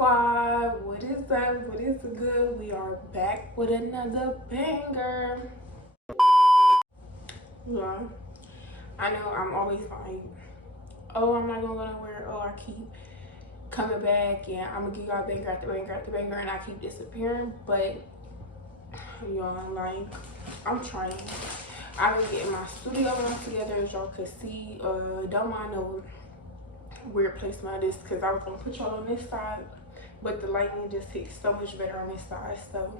squad, what is up? What is good? We are back with another banger. Yeah, I know I'm always like, oh, I'm not gonna go nowhere. Oh, I keep coming back and I'm gonna give y'all banger after banger after banger, and I keep disappearing. But y'all, like, I'm trying. I've been getting my studio room together, as y'all could see. Don't mind no weird placement of this, because I was gonna put y'all on this side, but the lighting just hits so much better on this side. So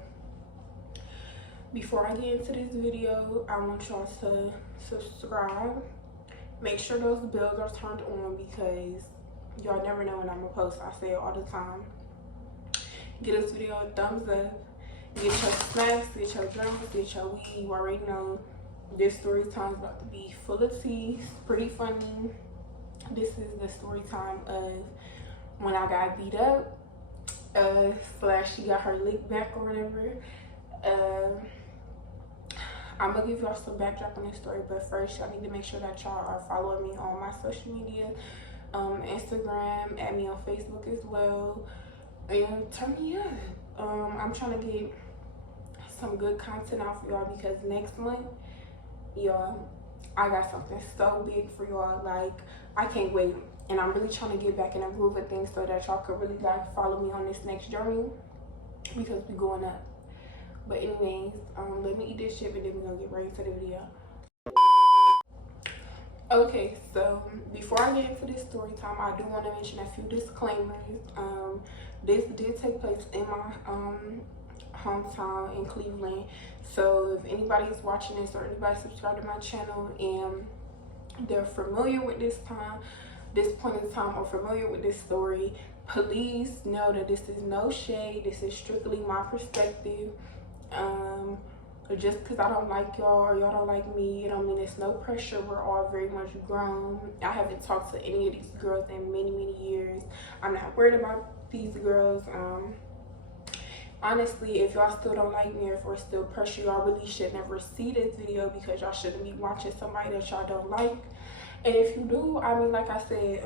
before I get into this video, I want y'all to subscribe. Make sure those bells are turned on, because y'all never know when I'm gonna post. I say it all the time. Get this video a thumbs up. Get your snacks, get your drinks, get your weed. You already know this story time is about to be full of tea, pretty funny. This is the story time of when I got beat up, slash she got her lick back or whatever. I'm gonna give y'all some backdrop on this story, but first y'all need to make sure that y'all are following me on my social media, Instagram, add me on Facebook as well, and turn me up. I'm trying to get some good content out for y'all, because next month, y'all, I got something so big for y'all. Like, I can't wait, and I'm really trying to get back in a groove of things so that y'all could really like follow me on this next journey, because we're going up. But anyways, let me eat this shit, and then we're gonna get right into the video. Okay, so before I get into this story time, I do want to mention a few disclaimers. This did take place in my hometown in Cleveland. So if anybody's watching this or anybody subscribed to my channel and they're familiar with this point in time, or familiar with this story, please know that this is no shade. This is strictly my perspective. Just because I don't like y'all or y'all don't like me, you know what I mean? It's no pressure. We're all very much grown. I haven't talked to any of these girls in many years. I'm not worried about these girls. Honestly, if y'all still don't like me, or if we're still pressure, y'all really should never see this video, because y'all shouldn't be watching somebody that y'all don't like. And if you do, I mean, like I said,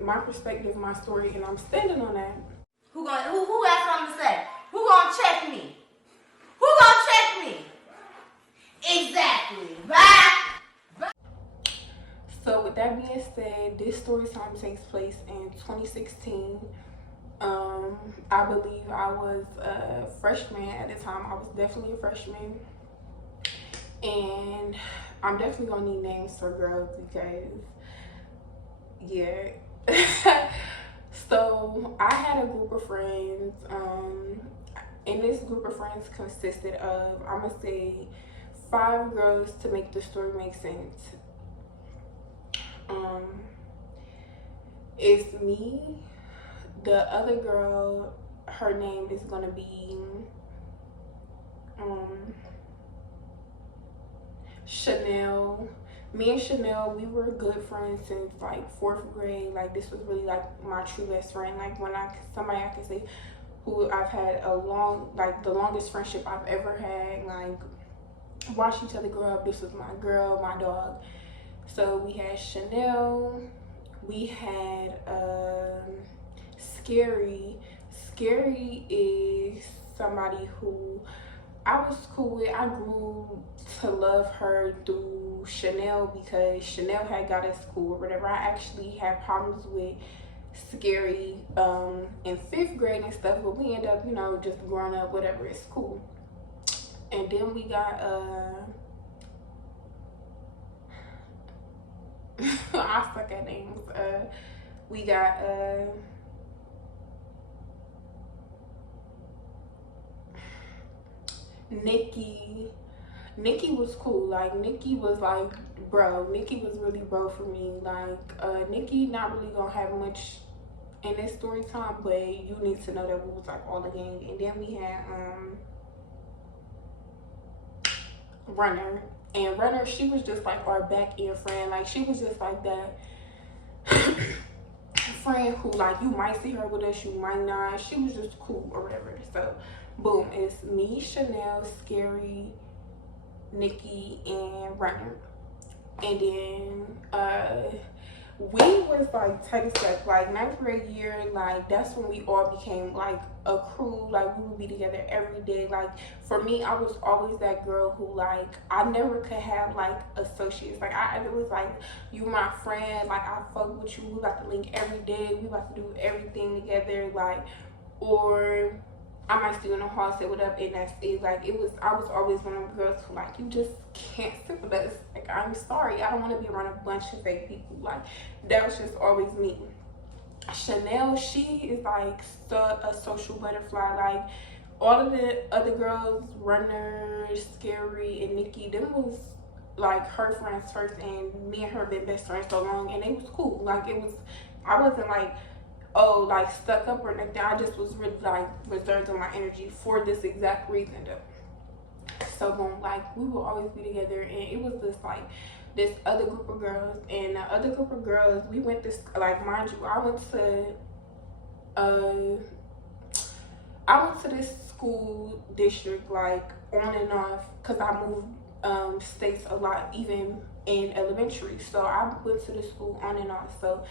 my perspective, my story, and I'm standing on that. Who got something to say? Who gonna check me? Who gonna check me? Exactly. Bye. So with that being said, this story time takes place in 2016. I believe I was a freshman at the time. I was definitely a freshman, and I'm definitely gonna need names for girls, because yeah. So I had a group of friends, and this group of friends consisted of, I'm gonna say, 5 girls to make the story make sense. It's me, the other girl, her name is gonna be Chanel. Me and Chanel, we were good friends since like 4th grade. Like, this was really like my true best friend. Like, when somebody I can say who I've had a long, like the longest friendship I've ever had. Like, watch each other grow up. This was my girl, my dog. So we had Chanel, we had Scary. Scary is somebody who I was cool with. I grew to love her through Chanel, because Chanel had got us cool or whatever. I actually had problems with Scary in 5th grade and stuff, but we end up, you know, just growing up, whatever, it's cool. And then we got I suck at names. We got Nikki. Nikki was cool. Like, Nikki was like bro. Nikki was really bro for me. Like, Nikki not really gonna have much in this story time, but you need to know that we was like all the gang. And then we had Runner. And Runner, she was just like our back end friend. Like, she was just like that friend who, like, you might see her with us, you might not. She was just cool or whatever. So boom, it's me, Chanel, Scary, Nikki, and Runner. And then we was like tight as fuck. Like ninth grade year, like that's when we all became like a crew. Like we would be together every day. Like for me, I was always that girl who like I never could have like associates. Like I either was like you my friend, like I fuck with you. We about to link every day. We about to do everything together. Like or I might still in the hall say what up, and that's it. Like it was, I was always one of the girls who like you just can't sit with us. Like I'm sorry, I don't want to be around a bunch of fake people. Like that was just always me. Chanel, she is like a social butterfly. Like all of the other girls, Runner, Scary, and Nikki, them was like her friends first, and me and her been best friends so long, and it was cool. Like it was, I wasn't like oh like stuck up or anything. I just was really like reserved on my energy for this exact reason though. So boom, like we will always be together, and it was just like this other group of girls, and the other group of girls, we went this like mind you, uh I went to this school district like on and off because I moved states a lot even in elementary. So I went to the school on and off. So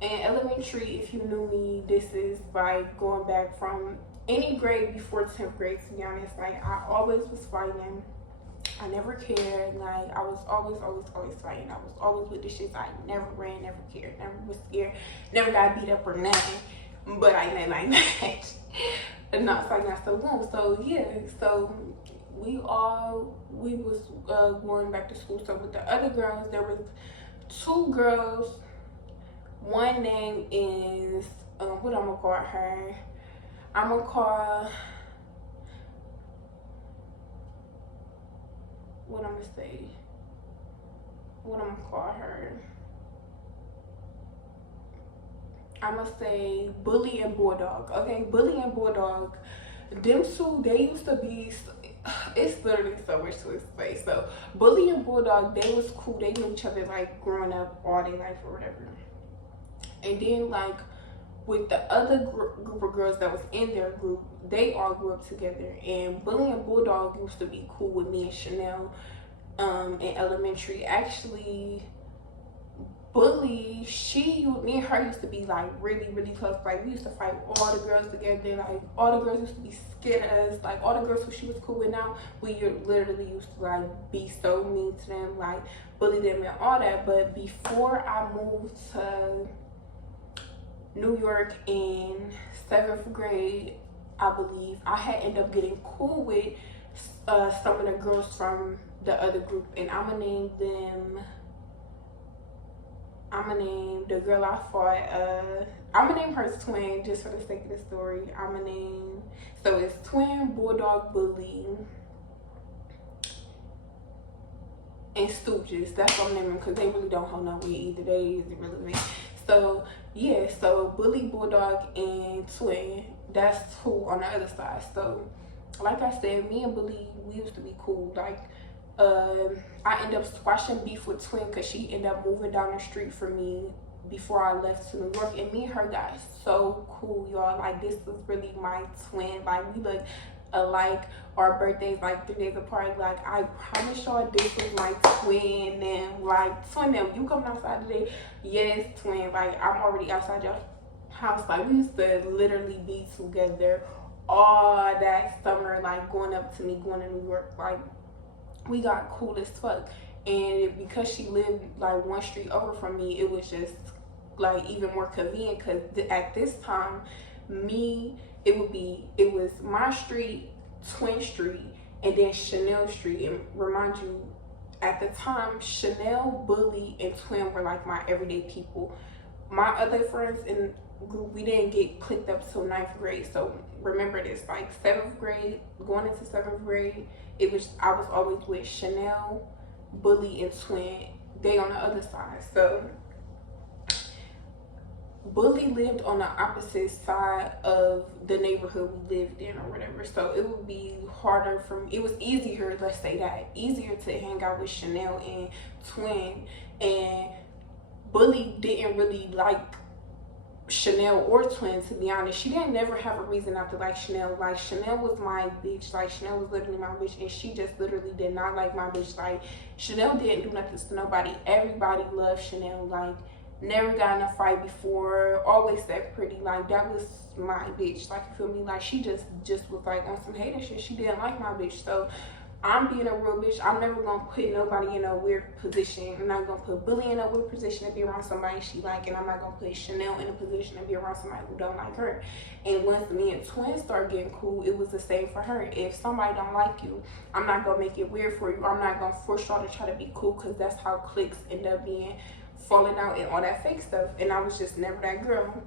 in elementary, if you knew me, this is like going back from any grade before 10th grade, to be honest. Like I always was fighting. I never cared. Like I was always fighting. I was always with the shits. I never ran, never cared, never was scared, never got beat up or nothing. But I didn't like that. And not like that. So boom. So yeah. So we was going back to school. So with the other girls, there was two girls. One name is what I'm gonna call her. I'm gonna call what I'm gonna say. What I'm gonna call her. I'm gonna say Bully and Bulldog. Okay, Bully and Bulldog. Them two, they used to be. It's literally so much to explain. So Bully and Bulldog, they was cool. They knew each other like growing up all their life or whatever. And then like with the other group of girls that was in their group, they all grew up together. And Bully and Bulldog used to be cool with me and Chanel in elementary. Actually, Bully, me and her used to be like really close. Like we used to fight all the girls together. Like all the girls used to be scared of us. Like all the girls who she was cool with now, we literally used to like be so mean to them, like bully them and all that. But before I moved to New York in 7th grade, I believe, I had ended up getting cool with some of the girls from the other group, and I'm gonna name the girl I fought, I'm gonna name her Twin just for the sake of the story. So it's Twin, Bulldog, Bully, and Stooges. That's what I'm naming because they really don't hold no weight either. They isn't really me. So yeah, so Bully, Bulldog, and Twin, that's who on the other side. So like I said, me and Bully, we used to be cool. Like I ended up squashing beef with Twin because she ended up moving down the street from me before I left to New York, and me and her got so cool, y'all. Like this was really my twin. Like we look alike. Our birthdays like 3 days apart. Like I promise y'all, this was my twin. And like twin, them, you coming outside today? Yes, twin. Like I'm already outside your house. Like we used to literally be together all that summer. Like going up to me, going to New York. Like we got cool as fuck. And because she lived like one street over from me, it was just like even more convenient because at this time it was my street, Twin Street, and then Chanel Street. And remind you, at the time, Chanel, Bully, and Twin were like my everyday people. My other friends in group, we didn't get clicked up till 9th grade. So remember this, like 7th grade, going into 7th grade, I was always with Chanel, Bully, and Twin. They on the other side. So Bully lived on the opposite side of the neighborhood we lived in or whatever. So it would be harder for me. It was easier, let's say that, easier to hang out with Chanel and Twin. And Bully didn't really like Chanel or Twin, to be honest. She didn't never have a reason not to like Chanel. Like Chanel was my bitch. Like Chanel was literally my bitch, and she just literally did not like my bitch. Like Chanel didn't do nothing to nobody. Everybody loved Chanel. Like Never got in a fight before. Always that pretty. Like that was my bitch. Like you feel me? Like she just was like on some hater shit. She didn't like my bitch. So I'm being a real bitch. I'm never gonna put nobody in a weird position. I'm not gonna put Billy in a weird position to be around somebody she like, and I'm not gonna put Chanel in a position to be around somebody who don't like her. And once me and Twin start getting cool, it was the same for her. If somebody don't like you, I'm not gonna make it weird for you. I'm not gonna force y'all to try to be cool, because that's how cliques end up being, falling out and all that fake stuff. And I was just never that girl.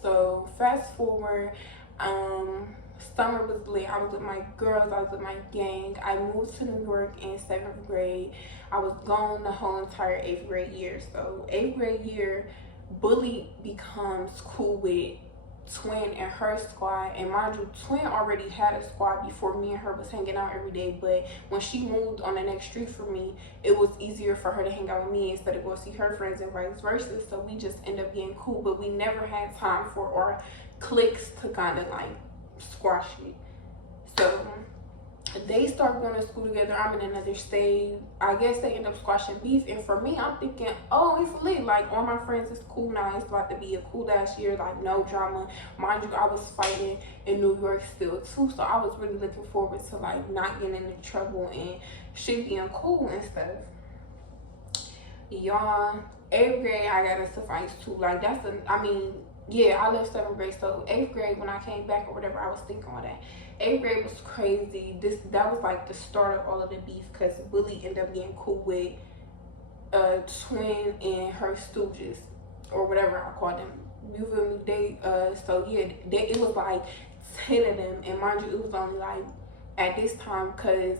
So fast forward, summer was lit. I was with my girls, I was with my gang. I moved to New York in 7th grade. I was gone the whole entire 8th grade year. So 8th grade year, Bully becomes cool with Twin and her squad. And mind you, Twin already had a squad before me and her was hanging out every day. But when she moved on the next street from me, it was easier for her to hang out with me instead of go see her friends and vice versa. So we just ended up being cool. But we never had time for our cliques to kind of like squash it. So they start going to school together. I'm in another state. I guess they end up squashing beef. And for me, I'm thinking, oh, it's lit. Like, all my friends is cool now. It's about to be a cool ass year. Like, no drama. Mind you, I was fighting in New York still, too. So I was really looking forward to, like, not getting into trouble and shit being cool and stuff. Y'all, 8th grade, I got into fights, too. Like, that's yeah, I left 7th grade, so 8th grade when I came back or whatever, I was thinking all that. 8th grade was crazy. That was like the start of all of the beef, because Willie ended up getting cool with Twin and her stooges, or whatever I call them. You feel me? It was like 10 of them, and mind you, it was only like at this time, because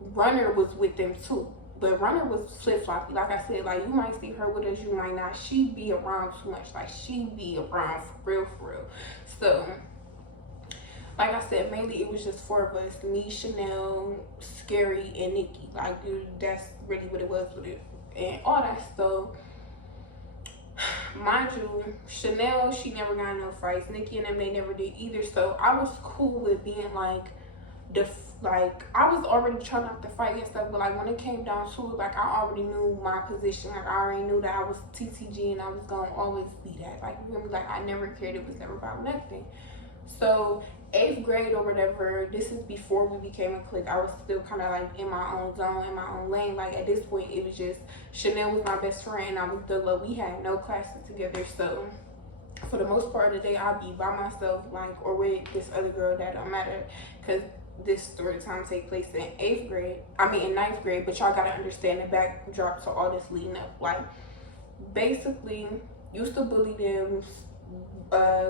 Runner was with them too. But Runner was flip-floppy. Like I said, like, you might see her with us, you might not. She be around too much. Like, she be around for real. So, like I said, mainly it was just 4 of us. Me, Chanel, Scary, and Nikki. Like, dude, that's really what it was with it. And all that. So, mind you, Chanel, she never got in no fights. Nikki and them, they never did either. So, I was cool with being, like, I was already trying not to fight and stuff, but like when it came down to it, like I already knew my position. Like I already knew that I was TTG and I was gonna always be that. Like, you know, like I never cared. It was never about nothing. So 8th grade or whatever, this is before we became a clique. I was still kind of like in my own zone, in my own lane. Like at this point, it was just Chanel was my best friend and I was Douglas. We had no classes together, so for the most part of the day, I'd be by myself, like, or with this other girl that don't matter, because this story time take place in 9th grade, but y'all gotta understand the backdrop to all this leading up. Like, basically, used to bully them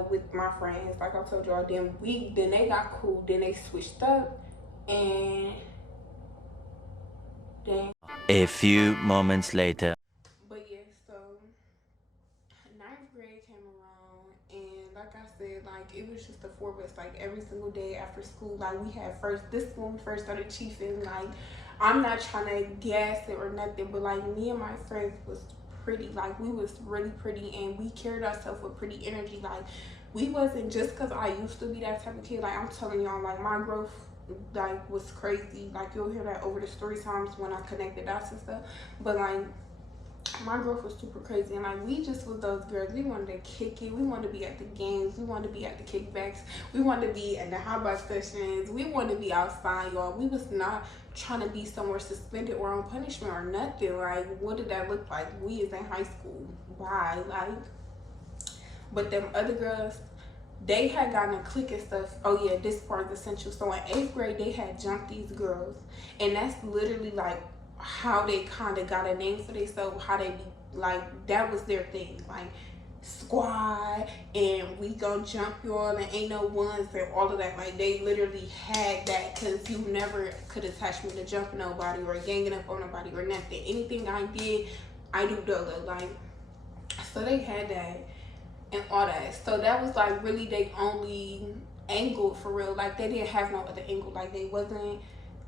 with my friends, like I told y'all. Then they got cool, then they switched up, and then a few moments later. But yeah, so 9th grade came around, and like I said, like it was just the 4 of us. Like every single day after school, like we had when we first started chiefing. Like, I'm not trying to gas it or nothing, but like me and my friends was pretty. Like, we was really pretty, and we carried ourselves with pretty energy. Like, we wasn't, just because I used to be that type of kid. Like, I'm telling y'all, like my growth like was crazy. Like, you'll hear that over the story times when I connect the dots and stuff. But like, my growth was super crazy, and like we just was those girls. We wanted to kick it. We wanted to be at the games. We wanted to be at the kickbacks. We wanted to be at the hot box sessions. We wanted to be outside, y'all. We was not trying to be somewhere suspended or on punishment or nothing. Like, what did that look like? We is in high school. Why? Like, but them other girls, they had gotten a clique and stuff. Oh yeah, this part is essential. So in 8th grade, they had jumped these girls, and that's literally like how they kind of got a name for themselves. How they be like, that was their thing. Like, squad, and we gonna jump y'all, and ain't no ones, and all of that. Like, they literally had that, because you never could attach me to jumping nobody or ganging up on nobody or nothing. Anything I did, I do dolo. Like, so they had that and all that. So that was like really they only angle for real. Like, they didn't have no other angle. Like, they wasn't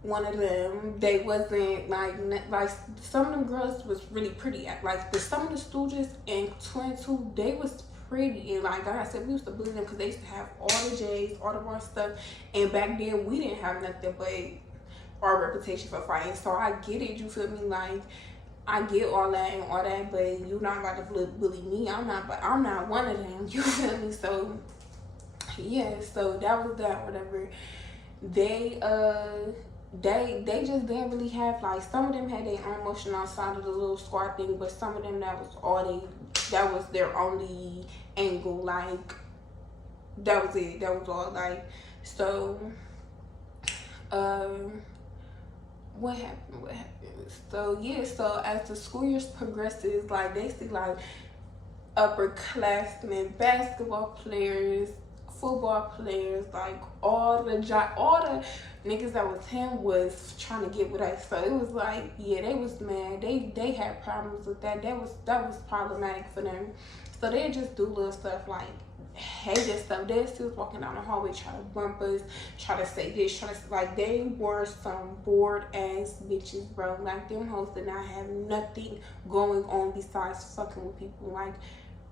one of them. They wasn't like some of them girls was really pretty. Like, some of the Stooges and Twin too, they was pretty. And like I said, we used to bully them because they used to have all the J's, all the raw stuff. And back then we didn't have nothing but our reputation for fighting. So I get it, you feel me? Like, I get all that and all that, but you're not about to bully me. I'm not one of them. You feel me? So yeah, so that was that. Whatever. They they just didn't really have, like, some of them had their own emotion outside of the little squad thing, but some of them that was all that was their only angle. Like, that was it. That was all. Like, so um what happened? So yeah, so as the school year progresses, like, they see, like, upperclassmen, basketball players, football players, like, all the niggas that was him was trying to get with us. So it was like, yeah, they was mad. They had problems with that. That was problematic for them. So they just do little stuff like hated stuff. They still walking down the hallway trying to bump us, try to say this, try to, like, they were some bored ass bitches, bro. Like, them hoes did not have nothing going on besides fucking with people. Like,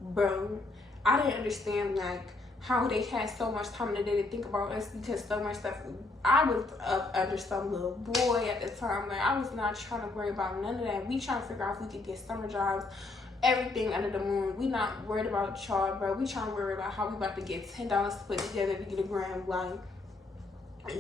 bro, I didn't understand, like, how they had so much time that they didn't think about us, because so much stuff. I was up under some little boy at the time. Like, I was not trying to worry about none of that. We trying to figure out if we could get summer jobs, everything under the moon. We not worried about y'all, bro. We trying to worry about how we about to get $10 put together to get a gram. Like,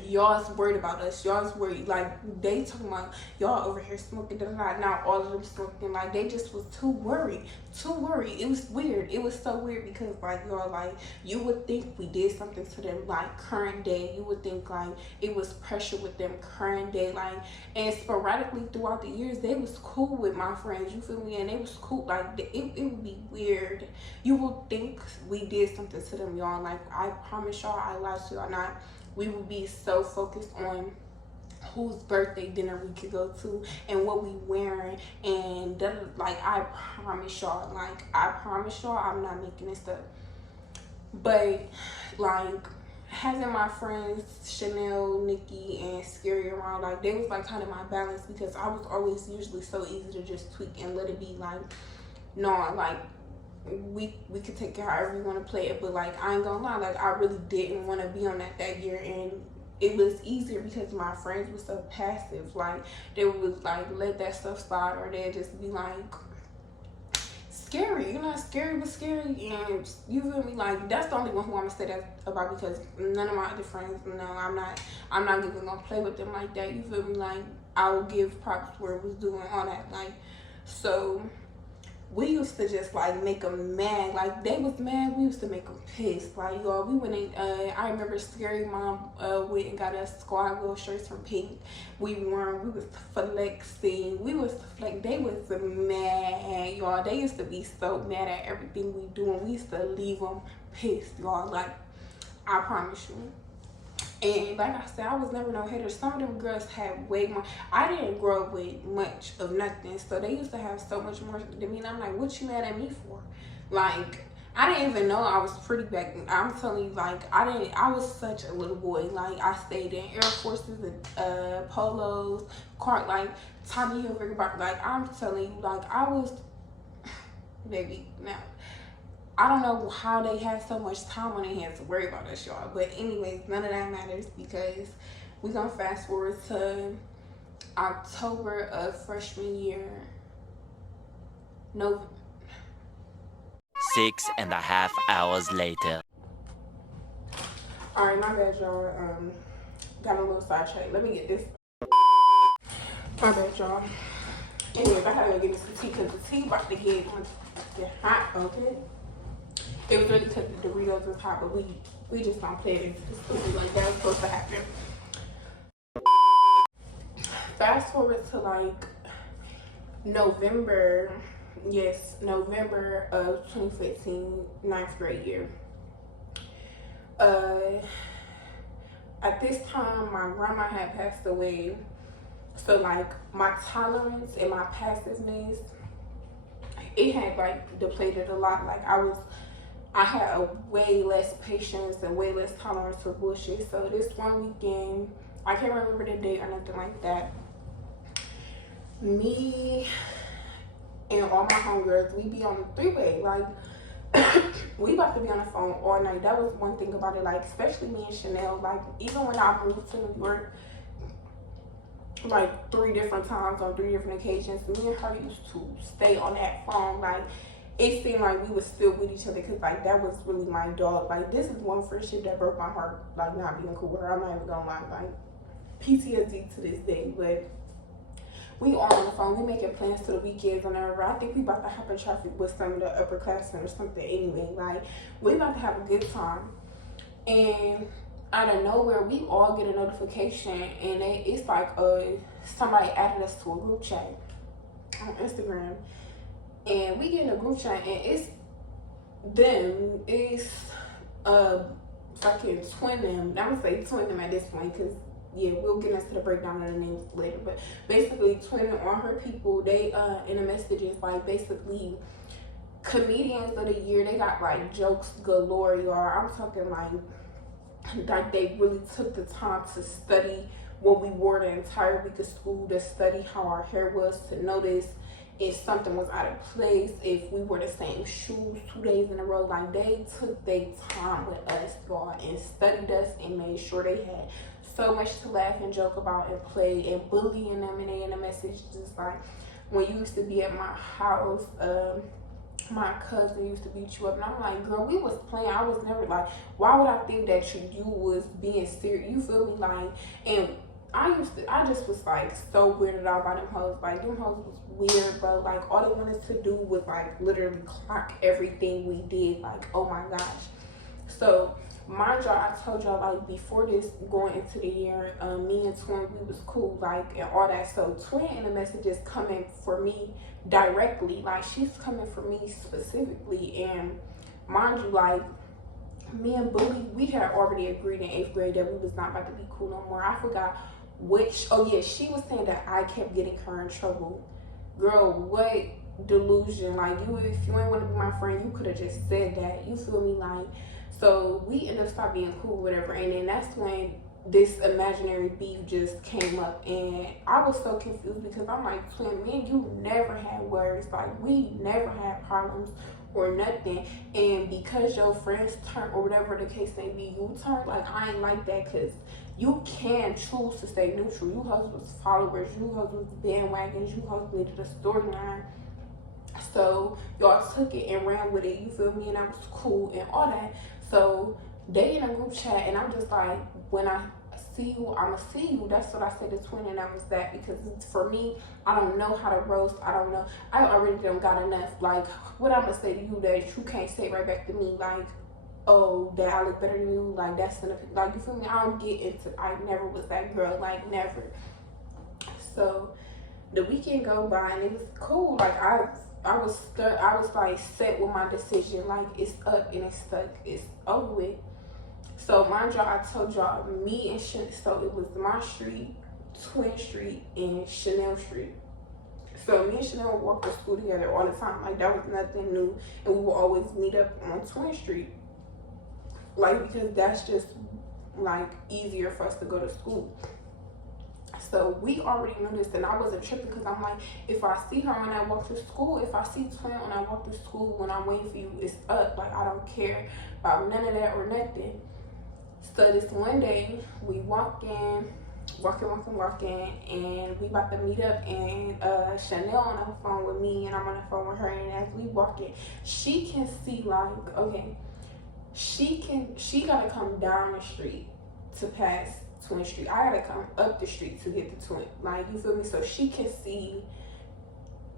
y'all's worried about us. Y'all's worried. Like, they talking about y'all over here smoking. Now all of them smoking. Like, they just was too worried. It was weird. It was so weird because, like, y'all, like, you would think we did something to them, like, current day. You would think, like, it was pressure with them current day. Like, and sporadically throughout the years, they was cool with my friends. You feel me? And they was cool. Like, it would be weird. You would think we did something to them, y'all. Like, I promise y'all, I lied to y'all not. We would be so focused on whose birthday dinner we could go to and what we wearing, and like, I promise y'all, I'm not making this up. But, like, having my friends Chanel, Nikki, and Scary around, like, they was, like, kind of my balance, because I was always usually so easy to just tweak and let it be. Like, no, like, we could take care however we want to play it, but, like, I ain't gonna lie, like, I really didn't want to be on that year, and it was easier because my friends were so passive. Like, they would, like, let that stuff slide, or they'd just be like, Scary, you're not scary but scary, and you feel me? Like, that's the only one who I'm gonna say that about, because none of my other friends, no, I'm not even gonna play with them like that. You feel me? Like, I will give props where it was doing all that. Like, so we used to just, like, make them mad. Like, they was mad, we used to make them pissed. Like, y'all, we went in, I remember Scary Mom went and got us squad little shirts from Pink. We was flexing. They was mad, y'all. They used to be so mad at everything we do, and we used to leave them pissed, y'all. Like, I promise you. And like I said, I was never no hater. Some of them girls had way more. I didn't grow up with much of nothing, so they used to have so much more than me. And I'm like, what you mad at me for? Like, I didn't even know I was pretty back then. I'm telling you, like, I was such a little boy. Like, I stayed in Air Forces and polos, like, Tommy Hilfiger. Like, I'm telling you, like, I was, baby, now. I don't know how they had so much time on their hands to worry about us, y'all. But anyways, none of that matters, because we're going to fast forward to October of freshman year. No. 6.5 hours later. Alright, my bad, y'all. Got a little sidetracked. Let me get this. My bad, y'all. Anyways, I had to go get me some tea, because the tea about to get hot, okay? It was really because the Doritos was hot, but we just don't play it into the food. Like, that was supposed to happen. Fast forward to, like, November of 2015, 9th grade year. At this time, my grandma had passed away, so, like, my tolerance and my passiveness, it had, like, depleted a lot. Like, I had a way less patience and way less tolerance for bullshit. So this one weekend, I can't remember the date or nothing like that, me and all my homegirls, we be on the three-way. Like, we about to be on the phone all night. That was one thing about it. Like, especially me and Chanel. Like, even when I moved to New York, like 3 different times on 3 different occasions. Me and her used to stay on that phone. Like, it seemed like we was still with each other because, like, that was really my dog. Like, this is one friendship that broke my heart, like, not being cool with her. I'm not even gonna lie. Like, PTSD to this day. But we are on the phone. We making plans to the weekends and whatever. I think we about to hop in traffic with some of the upperclassmen or something anyway. Like, we about to have a good time. And out of nowhere, we all get a notification, and it's like somebody added us to a group chat on Instagram, and we get in a group chat, and it's them, it's fucking twin them. I'm gonna say twin them at this point, because yeah, we'll get into the breakdown of the names later. But basically, twinning on her people, they in the messages, like, basically comedians of the year. They got like jokes galore, y'all. I'm talking like they really took the time to study what we wore the entire week of school, to study how our hair was, to notice if something was out of place, if we wore the same shoes 2 days in a row. Like, they took their time with us, y'all, and studied us and made sure they had so much to laugh and joke about and play, and bullying them. And they in the message just like, when you used to be at my house, my cousin used to beat you up, and I'm like, girl, we was playing. I was never like, why would I think that you was being serious? You feel me? Like, and I just was like so weirded out by them hoes. Like, them hoes was weird, but like all they wanted to do was like literally clock everything we did. Like, oh my gosh. So mind y'all, I told y'all, like, before this, going into the year, me and Twin, we was cool, like, and all that. So Twin in the messages coming for me directly, like, she's coming for me specifically. And mind you, like, me and Bully, we had already agreed in 8th grade that we was not about to be cool no more. I forgot which, oh yeah, she was saying that I kept getting her in trouble. Girl, what delusion? Like, you, if you ain't want to be my friend, you could have just said that. You feel me? Like, so we ended up stop being cool, whatever. And then that's when this imaginary beef just came up, and I was so confused because I'm like, Twin, me and you never had words. Like, we never had problems or nothing. And because your friends turn, or whatever the case may be, you turn, like, I ain't like that, because you can choose to stay neutral. You hoes was followers, you hoes was bandwagons, you hoes needed a storyline. So y'all took it and ran with it, you feel me? And I was cool and all that. So they in a group chat, and I'm just like, when I see you, I'ma see you. That's what I said to Twin, and that was that. Because for me, I don't know how to roast. I don't know. I already don't got enough. Like, what I'ma say to you that you can't say right back to me, like, oh, that I look better than you, like, that's gonna, like, you feel me? I don't get into, I never was that girl, like, never. So the weekend go by, and it was cool. Like, I was stuck. I was like set with my decision. Like, it's up and it's stuck. It's over with. So mind y'all, I told y'all, me and so it was my street, Twin Street, and Chanel Street. So me and Chanel would walk to school together all the time. Like, that was nothing new, and we would always meet up on Twin Street. Like, because that's just like easier for us to go to school. So we already knew this, and I wasn't tripping, because I'm like, if I see her when I walk to school, if I see Twin when I walk to school, when I'm waiting for you, it's up. Like, I don't care about none of that or nothing. So this one day, we walking, and we about to meet up, and Chanel on the phone with me, and I'm on the phone with her, and as we walking, she can see, like, okay, she gotta come down the street to pass Twin Street. I gotta come up the street to get the Twin. Like, you feel me? So she can see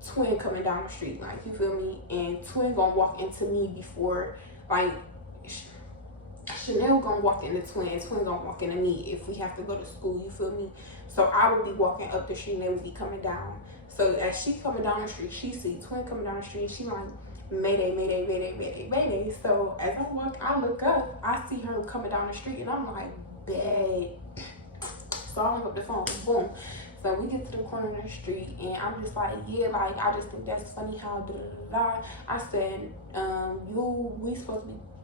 Twin coming down the street. Like, you feel me? And Twin gonna walk into me before, like, Chanel gonna walk into Twin, and Twin gonna walk into me if we have to go to school. You feel me? So I would be walking up the street, and they would be coming down. So as she coming down the street, she see Twin coming down the street. She like, Mayday, Mayday, Mayday, Mayday, Mayday. So as I walk, I look up, I see her coming down the street, and I'm like, bad. So I hung up the phone, boom. So we get to the corner of the street, and I'm just like, yeah, like, I just think that's funny how I said,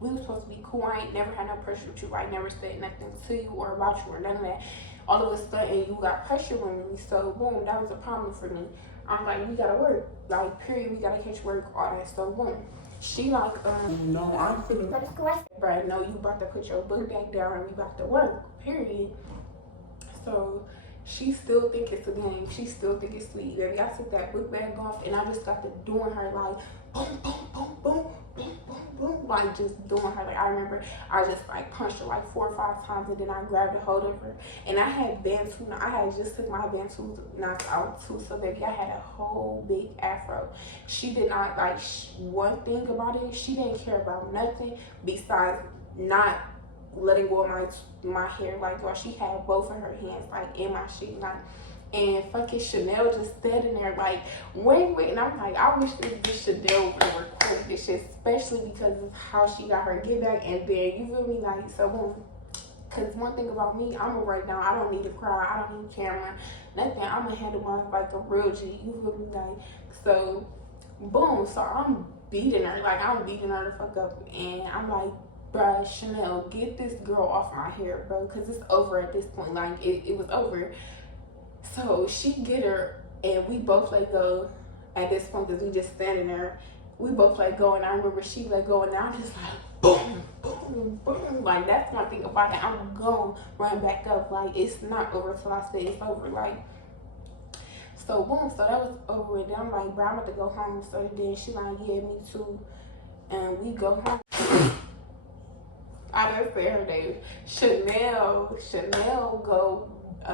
we were supposed to be cool. I ain't never had no pressure with you. I never said nothing to you or about you or none of that. All of a sudden, you got pressure on me. So boom, that was a problem for me. I'm like, we gotta work. Like, period, we gotta catch work, all that. So boom. She like, no, I'm feeling go to school. Bruh, no, you about to put your book back down, and we about to work, period. So She still think it's a game. She still think it's sweet. Baby, I took that book bag off and I just got to doing her like boom, boom, boom, boom, boom, boom, boom, like just doing her. Like I remember I just like punched her like 4 or 5 times and then I grabbed a hold of her. And I had Bantu. I had just took my Bantu knots out too. So baby, I had a whole big afro. She did not like one thing about it. She didn't care about nothing besides not letting go of my hair, like while she had both of her hands like in my shit, like, and fucking Chanel just standing there like wait, and I'm like, I wish this Chanel would have recorded this shit, especially because of how she got her get back, and then you feel me, like, so boom. Cause one thing about me, I'm gonna write down. I don't need to cry. I don't need camera, nothing. I'm gonna handle my like a real G. You feel me, like, so boom. So I'm beating her, like I'm beating her the fuck up, and I'm like, bruh, Chanel, get this girl off my hair, bro, because it's over at this point. Like, it was over. So she get her, and we both let go at this point because we just standing there. We both let go, and I remember she let go, and I'm just like, boom, boom, boom. Like, that's one thing about it. I'm going to run back up. Like, it's not over till I say it's over. Like, so boom, so that was over with. Then I'm like, bro, I'm about to go home. So then she like, yeah, me too. And we go home. I done said her name. Chanel go, I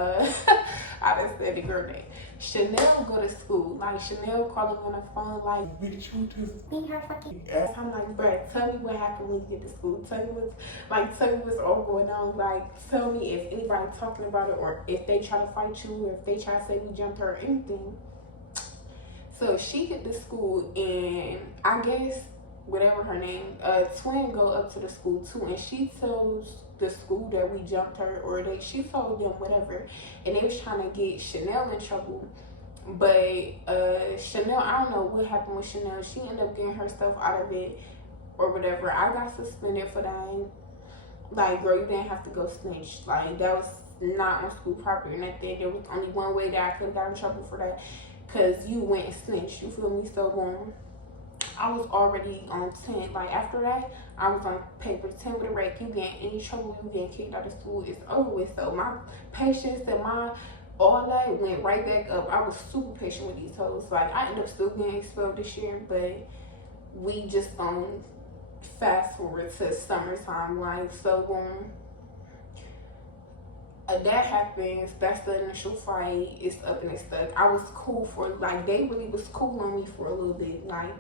done said the girl name. Chanel go to school. Like, Chanel calling on the phone, like, bitch, you just beat her fucking ass. I'm like, bruh, tell me what happened when you get to school. Tell me what's all going on. Like, tell me if anybody talking about it, or if they try to fight you, or if they try to say we jumped her or anything. So she get to school, and I guess whatever her name, twin go up to the school too, and she tells the school that we jumped her, or she told them whatever, and they was trying to get Chanel in trouble. But Chanel, I don't know what happened with Chanel. She ended up getting herself out of it or whatever. I got suspended for that. Like, girl, you didn't have to go snitch. Like, that was not on school property or nothing. There was only one way that I could have got in trouble for that, because you went and snitched. You feel me? So boom, I was already on 10. Like, after that, I was on paper 10 with a wreck. You get in any trouble, you getting kicked out of school, it's over with. So my patience and my all that went right back up. I was super patient with these hoes. Like, I ended up still getting expelled this year, but we just fast forward to summertime. Like, so boom, that happens. That's the initial fight. It's up and it's stuck. I was cool for, like, they really was cool on me for a little bit. Like,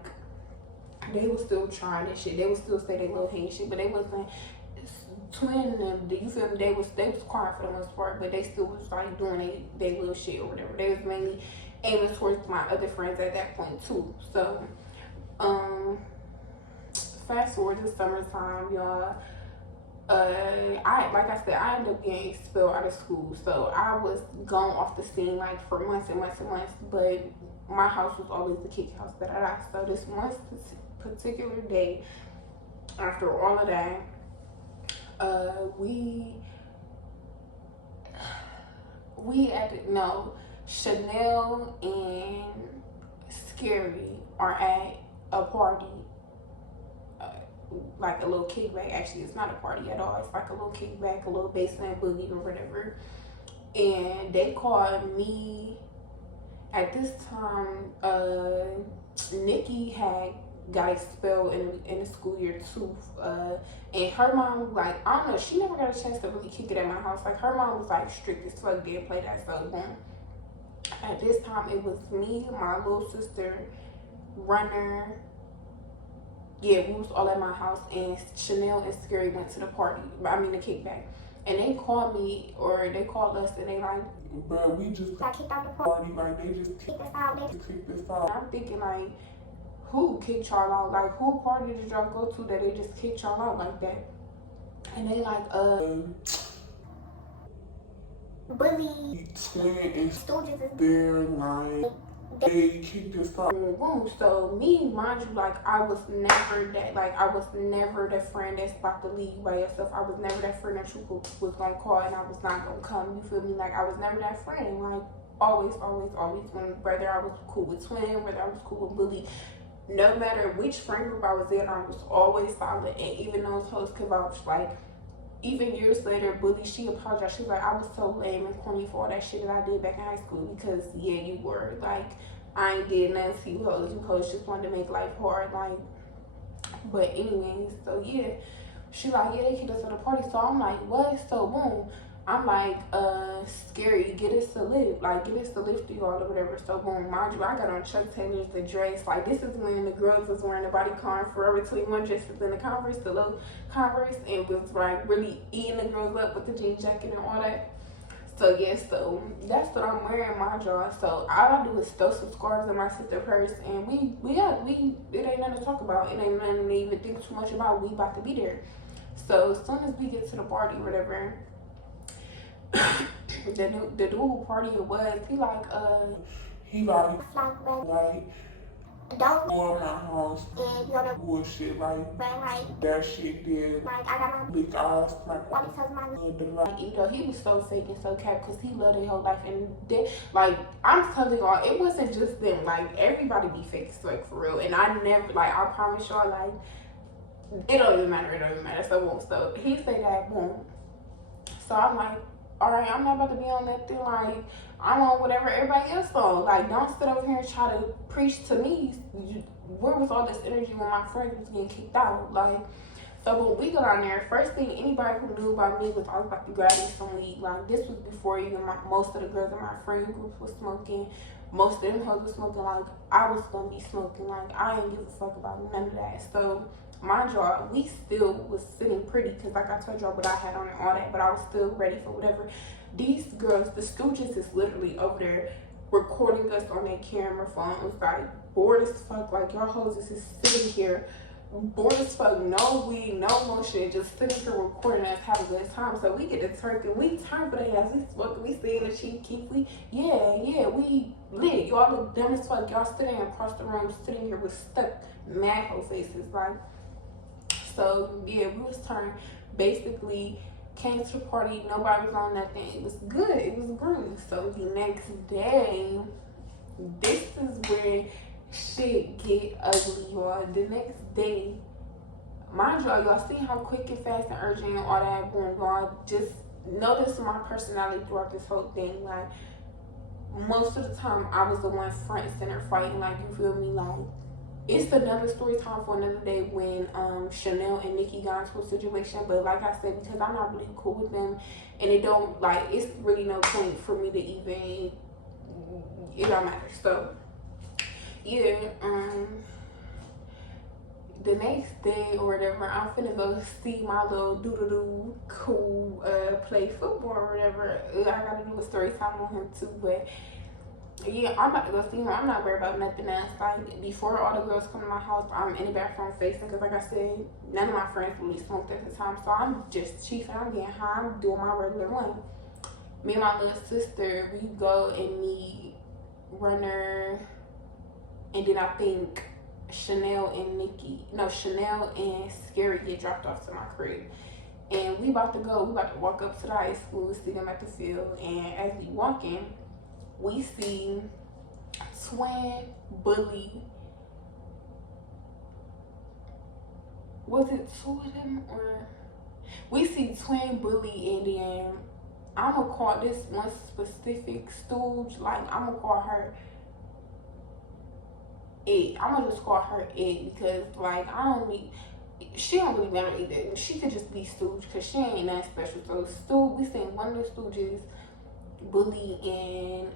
they was still trying this shit. They would still say they little hate shit, but they wasn't twin them. You feel me? They was quiet for the most part, but they still was like doing they little shit or whatever. They was mainly aiming towards my other friends at that point too. So fast forward to summertime, y'all. Like I said, I ended up getting expelled out of school, so I was gone off the scene like for months and months and months. But my house was always the kick house that I got. So this one particular day, after all of that, Chanel and Scary are at a party, like a little kickback. Actually, it's not a party at all. It's like a little kickback, a little basement boogie or whatever. And they called me. At this time, Nikki had got expelled in the school year too, and her mom, like, I don't know, she never got a chance to really kick it at my house. Like, her mom was like strict as fuck, didn't play that. So then at this time it was me, my little sister, Runner, yeah, we was all at my house, and Chanel and Scary went to the party, the kickback. And they called me, or they called us, and they like, bro, we just got kicked out the party. Like, they just kicked us out. And I'm thinking, like, who kicked y'all out? Like, who party did y'all go to that they just kicked y'all out like that? And they like, Bully, Twin, and Stooges is there, like, they kicked us out. So me, mind you, like, I was never that friend that's about to leave you by yourself. I was never that friend that you was gonna call and I was not gonna come. You feel me? Like, I was never that friend. Like, always, whether I was cool with Twin, whether I was cool with Bully, no matter which friend group I was in, I was always solid. And even those hoes could vouch, like, even years later, Bully, she apologized. She was like, I was so lame and corny for all that shit that I did back in high school because, yeah, you were. Like, I ain't did nothing to you hoes. You hoes just wanted to make life hard. Like, but anyways, so yeah. She like, yeah, they kicked us at the party. So I'm like, what? So boom. I'm like, scary, get us to live. Like, get us to live through y'all or whatever. So boom, mind you, I got on Chuck Taylor's, the dress. Like, this is when the girls was wearing the bodycon Forever 21 dresses and the Converse, the low Converse, and was like really eating the girls up with the jean jacket and all that. So yeah, so that's what I'm wearing, mind y'all. So all I do is throw some scarves in my sister's purse, and we it ain't nothing to talk about. It ain't nothing to even think too much about. We about to be there. So as soon as we get to the party, whatever, the dude who party it was, he like he like don't go in my house and you know bullshit like that shit did like I got my big eyes like all because my like, you know, he was so fake and so cap because he loved his whole life, and they, like, I'm telling y'all, it wasn't just them. Like, everybody be fake as fuck for real, and I never, like, I promise y'all, like, it don't even matter. So boom, so he said that, boom. So I'm like, all right, I'm not about to be on that thing. Like, I'm on whatever everybody else on. Like, don't sit over here and try to preach to me. Where was all this energy when my friends was getting kicked out? Like, so when we got on there, first thing anybody who knew about me was I was about to grab me some weed. Like, this was before even most of the girls in my friend group was smoking. Most of them hoes was smoking. Like, I was gonna be smoking. Like, I ain't give a fuck about none of that. So mind y'all, we still was sitting pretty because, like I told y'all, what I had on and all that, but I was still ready for whatever. These girls, the Stooges, is literally over there recording us on their camera phone. It was like bored as fuck. Like, y'all hoes is just sitting here bored as fuck, no weed, no more shit, just sitting here recording us, having a good time. So we get to turkey, we turn for the ass, we smoking, we seeing the cheap keep, we we lit. Y'all look dumb as fuck. Y'all sitting across the room, sitting here with stuck mad hoe faces, like. So yeah, we was turned. Basically, came to the party. Nobody was on nothing. It was good. It was groovy. So the next day, this is where shit get ugly, y'all. The next day, mind y'all see how quick and fast and urgent and all that boom, y'all. Just notice my personality throughout this whole thing. Like, most of the time, I was the one front and center fighting. Like, you feel me? Like, it's another story time for another day when Chanel and Nikki got into a situation. But like I said, because I'm not really cool with them, and it don't, like, it's really no point for me to even, it don't matter. So yeah, the next day or whatever, I'm finna go see my little doo-doo-doo cool play football or whatever. I gotta do a story time on him too, but yeah, I'm about to go see him. I'm not worried about nothing else. Like, before all the girls come to my house, I'm in the bathroom facing, because like I said, none of my friends really smoked at the time, so I'm just chiefing. I'm getting high. I'm doing my regular one. Me and my little sister, we go and meet Runner, and then I think Chanel and Scary get dropped off to my crib. And we about to walk up to the high school, see them at the field, and as we walking, we see Twin, Bully. Was it two of them? Or we see Twin, Bully, and then I'm gonna call this one specific stooge, like, I'm gonna call her Ed. I'm gonna just call her Ed because, like, she don't really matter either. She could just be stooge because she ain't nothing special. So stooge, we seen one of the stooges, Bully, and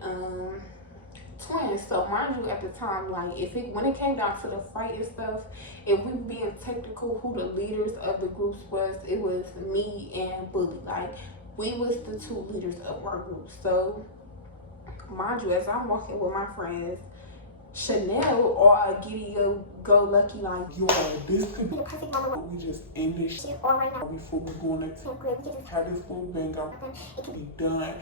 Twins. So mind you, at the time, like, when it came down to the fight and stuff, if we being technical, who the leaders of the groups was, it was me and Bully. Like, we was the two leaders of our group. So mind you, as I'm walking with my friends, Chanel or Giddy go lucky, like, yo, this could be the perfect moment. We just end this shit all right now before we go on that 10th grade. We just have this full bang out. It can be done.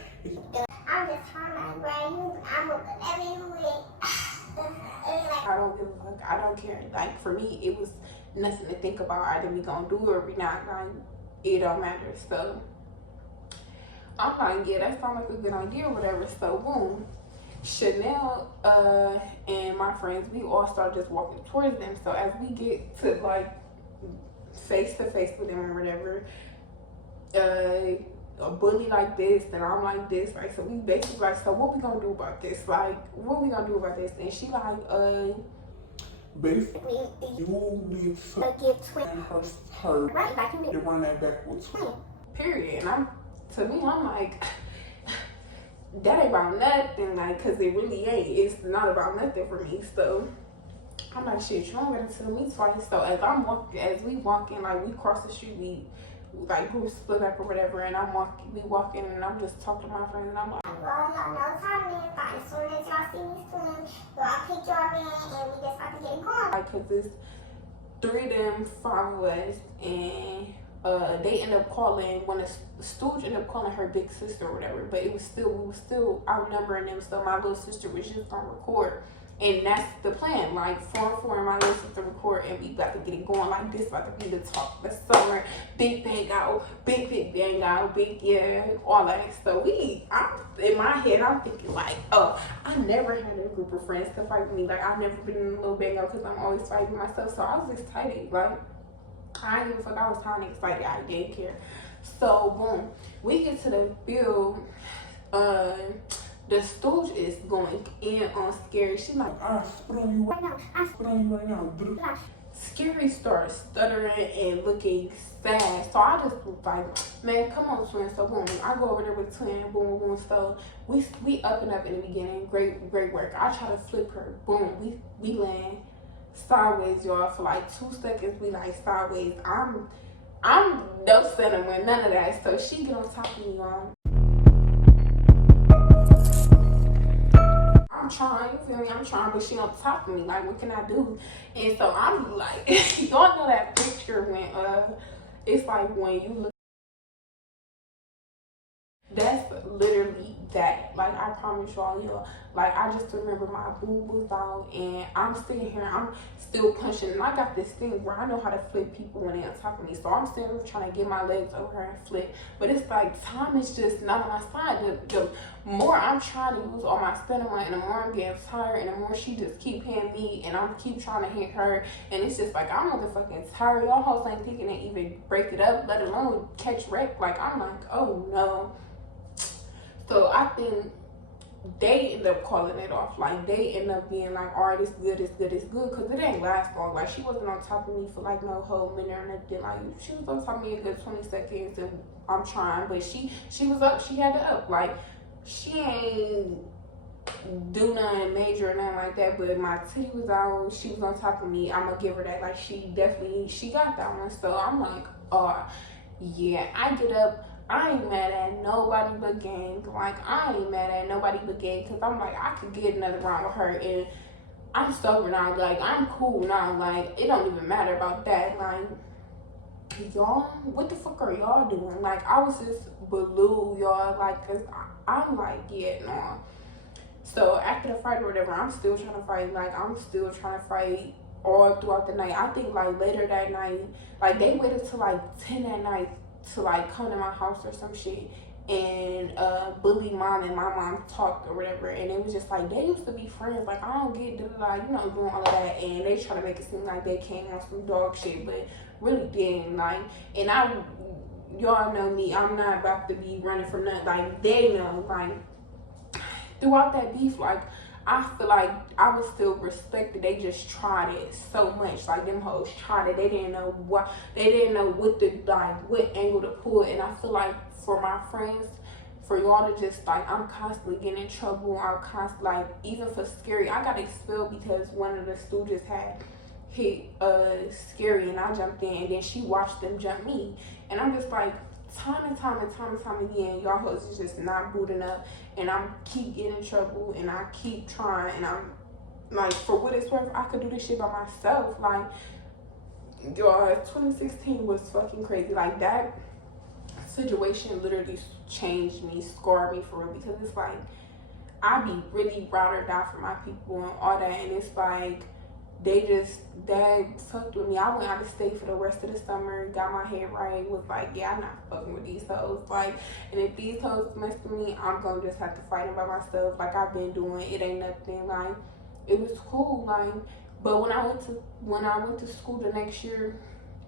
I'm just trying to grade you. I'm a whatever you with. I don't give a fuck. I don't care. Like, for me, it was nothing to think about. Either we gonna do it or we not. Like, it don't matter. So I'm like, yeah, that sounds like a good idea or whatever. So boom, Chanel and my friends, we all start just walking towards them. So as we get to, like, face to face with them or whatever, a bully like this, and I'm like this. Like, so we basically like, so what we gonna do about this? Like, what we gonna do about this? And she like, basically, you need to give twin her right, like you need to run that back with twin. Period. And to me, I'm like, that ain't about nothing, like, cause it really ain't. It's not about nothing for me. So I'm like, shit, you don't gotta tell me twice. So as we walking, like, we cross the street, we like group split up or whatever, and we walking, and I'm just talking to my friends, and I'm like, well, y'all know time is, but as soon as y'all see me swim, I'll pick y'all in, and we just about to get going. like, cause it's 3 of them, 5 of us, and they end up calling, when the stooge ended up calling her big sister or whatever, but we were still outnumbering them, so my little sister was just gonna record. And that's the plan, like 4 and 4 and my little sister record, and we got to get it going like this, about to be the talk this summer, big bang out, big bang out, big yeah, all that. So in my head, I'm thinking like, oh, I never had a group of friends to fight with me. Like, I've never been in a little bang out because I'm always fighting myself. So I was excited, like, I didn't give a fuck. I was kind of excited. I didn't care. So boom, we get to the field. The stooge is going in on Scary. She like, I spit on you right now. I spit on you right now. Scary starts stuttering and looking sad. So I just was like, man, come on, twin. So boom, I go over there with twin. Boom, boom. So we up and up in the beginning. Great work. I try to flip her. Boom. We land sideways, y'all. For like 2 seconds, we like sideways. I'm no sentiment, none of that. So she get on top of me, y'all. I'm trying, you feel me? I'm trying, but she on top of me. Like, what can I do? And so I'm like, y'all know that picture when it's like when you look. That's literally that. Like, I promise y'all, like, I just remember my boob was out, and I'm sitting here, I'm still punching, and I got this thing where I know how to flip people when they're on top of me. So I'm sitting here trying to get my legs over her and flip, but it's like time is just not on my side. The more I'm trying to use all my stamina, and the more I'm getting tired, and the more she just keep hitting me, and I'm keep trying to hit her, and it's just like, I'm motherfucking tired. Y'all hoes ain't thinking to even break it up, let alone catch wreck. Like, I'm like, oh no. So I think they end up calling it off. Like, they end up being like, all right, it's good, because it ain't last long. Like, she wasn't on top of me for like no whole minute or nothing. Like, she was on top of me a good 20 seconds, and I'm trying, but she was up, she had to up. Like, she ain't do nothing major or nothing like that, but my titty was out, she was on top of me. I'm gonna give her that. Like, she got that one. So I'm like, oh yeah. I get up, I ain't mad at nobody but gang. Like, I ain't mad at nobody but gang, because I'm like, I could get another round with her, and I'm sober now. Like, I'm cool now. Like, it don't even matter about that. Like, y'all, what the fuck are y'all doing? Like, I was just blue, y'all. Like, because I'm like, yeah, no. So after the fight or whatever, I'm still trying to fight. Like, I'm still trying to fight all throughout the night. I think like later that night, like they waited till like 10 that night to like come to my house or some shit and bully mom, and my mom talked or whatever, and it was just like they used to be friends. Like, I don't get like, you know, doing all of that, and they try to make it seem like they came on some dog shit, but really didn't. Like, and y'all know me, I'm not about to be running from nothing. Like, they know, like, throughout that beef, like, I feel like I was still respected. They just tried it so much. Like, them hoes tried it. They didn't know what angle to pull. And I feel like for my friends, for y'all to just like, I'm constantly getting in trouble. I'm constantly like, even for Scary, I got expelled because one of the stooges had hit Scary, and I jumped in, and then she watched them jump me. And I'm just like, time and time again, y'all hoes is just not booting up, and I'm keep getting in trouble, and I keep trying, and I'm like, for what it's worth, I could do this shit by myself. Like, y'all, 2016 was fucking crazy. Like, that situation literally changed me, scarred me for real, because it's like, I be really ride or die for my people and all that, and it's like, they fucked with me. I went out of state for the rest of the summer, got my head right, was like, yeah, I'm not fucking with these hoes. Like, and if these hoes mess with me, I'm gonna just have to fight them by myself, like I've been doing. It ain't nothing. Like, it was cool. Like, but when I went to school the next year,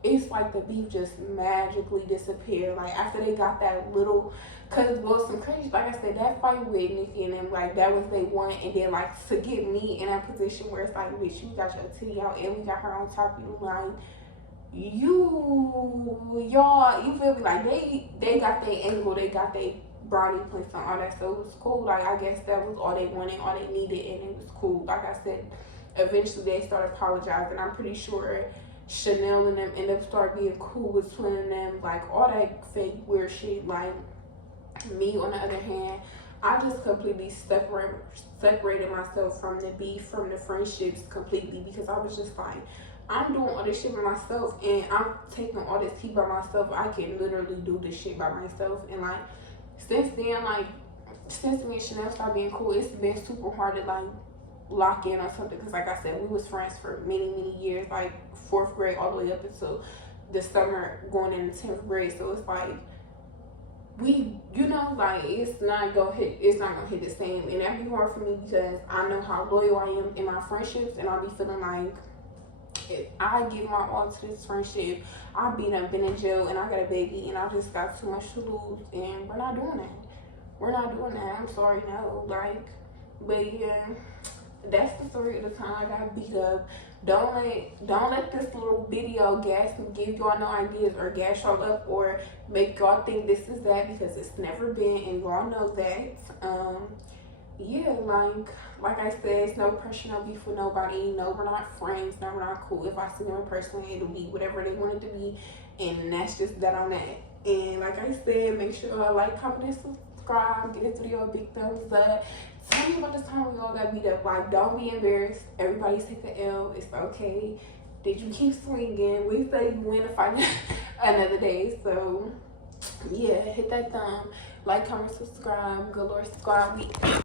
it's like the beef just magically disappeared. Like after they got that little, cause well, some crazy, like I said, that fight with Nikki and them, like that was they won, and then like to get me in that position where it's like, bitch, you got your titty out and we got her on top of you, like y'all, you feel me? Like they got their angle, they got their brownie points and all that, so it was cool. Like I guess that was all they wanted, all they needed, and it was cool. Like I said, eventually they started apologizing. I'm pretty sure Chanel and them end up start being cool between them, like all that fake weird shit. Like me on the other hand, I just completely separated myself from the beef, from the friendships completely, because I was just like, I'm doing all this shit by myself and I'm taking all this tea by myself. I can literally do this shit by myself. And like since then, like since me and Chanel started being cool, it's been super hard to like lock in on something, because like I said, we was friends for many years, like 4th grade all the way up until the summer going into 10th grade. So it's like we, you know, like it's not gonna hit the same, and that'd be hard for me because I know how loyal I am in my friendships, and I'll be feeling like if I give my all to this friendship, I've been in jail and I got a baby and I just got too much to lose, and we're not doing that. I'm sorry, no. Like, but yeah, that's the story of the time I got beat up. Don't let this little video gas and give y'all no ideas or gas y'all up or make y'all think this is that, because it's never been, and y'all know that. Yeah, like I said, it's no pressure, no beef with nobody. No, we're not friends. No, we're not cool. If I see them in person, it'll be whatever they want it to be, and that's just that on that. And like I said, make sure y'all like, comment, and subscribe. Give this video a big thumbs up. Tell me about the time we all got beat up. Like, don't be embarrassed. Everybody take the L. It's okay. Did you keep swinging? We say you win a fight another day. So yeah, hit that thumb. Like, comment, subscribe. Good Lord, Squad Week.